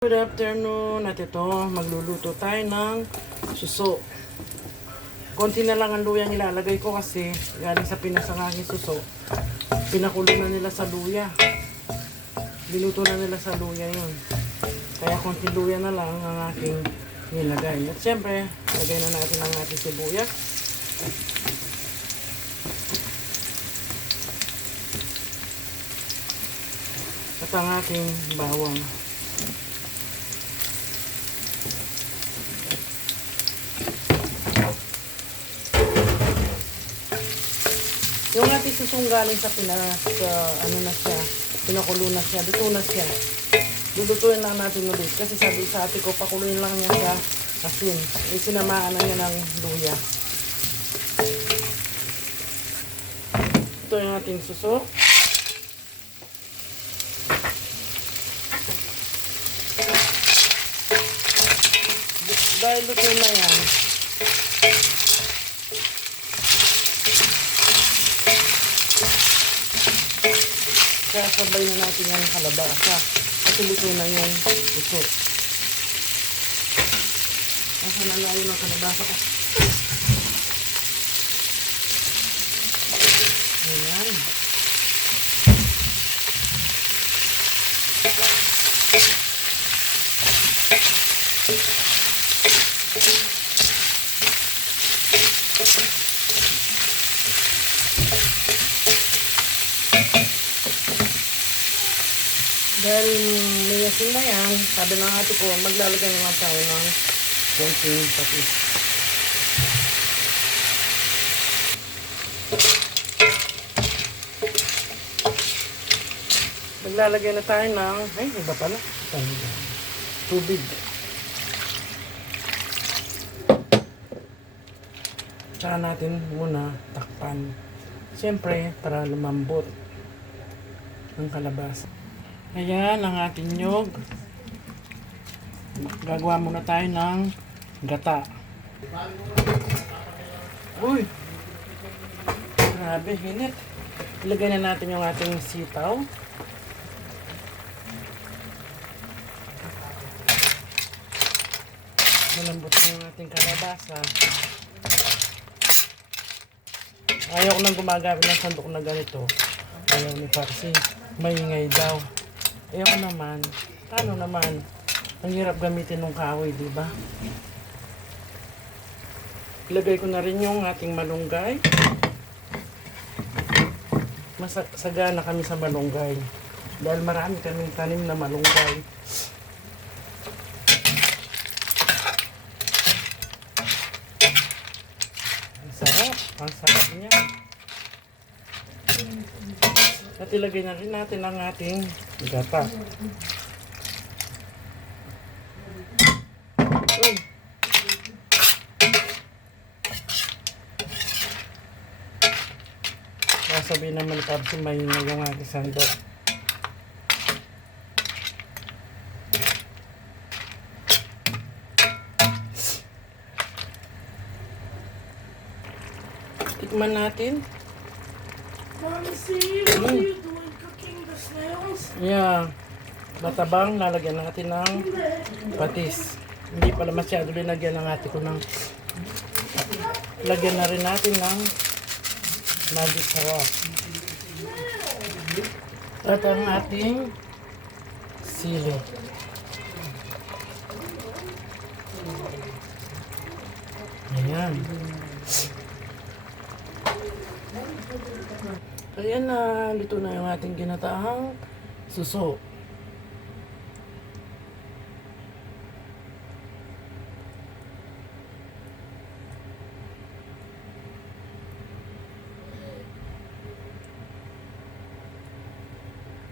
Good afternoon, at ito, magluluto tayo ng suso. Konti na lang ang luyang ilalagay ko kasi galing sa Pinas ang aking suso. Pinakulo na nila sa luya. Biluto na nila sa luya yun. Kaya konti luya na lang ang aking nilagay. At syempre, lagay na natin ang ating sibuyas. At ang ating bawang. Yung ating susong galing sa Pinas, ano na siya, pinakulo na siya, luto na siya. Lulutuin lang natin ulit. Kasi sabi sa ate ko, pakuluin lang niya siya asin. Sinamaan na niya ng luya. Ito yung ating suso. Dahil luto na yan, sabay na natin yung kalabasa kasi luto na yung suso. Nasa na layo ng kalabasa ko. Ayan. Dahil may asin na yan, sabi ng ate ko, maglalagay naman tayo ng konting patis. Maglalagay na tayo ng, iba pala, tubig. Tsaka natin muna takpan. Siyempre, para lumambot ang kalabasa. Ayan ang ating nyog. Gagawa muna tayo ng gata. Uy! Grabe, hinit. Ilagay na natin yung ating sitaw. Malambot na yung ating kalabasa. Ayaw ko nang gumagamit ng sandok na ganito. Ayaw ni Parsi. Maingay daw. Ayoko naman. Paano naman? Ang hirap gamitin ng kahoy, di ba? Ilagay ko na rin yung ating malunggay. Masagana kami sa malunggay. Dahil marami kaming tanim na malunggay. Ang sarap. Ang sarap niya. At ilagay na rin natin ang ating gata. Uy. Sasabihin naman kasi may yung ating sandok. Tikman natin. Mommy, see, what are you doing cooking the snails? Yeah. Matabang, lalagyan natin ng patis. Hindi pala masyado linagyan ng ate ko ng lagyan na rin natin ng magic sarap. At ang ating sili. Ayan. Ayan na, luto na yung ating ginataang suso.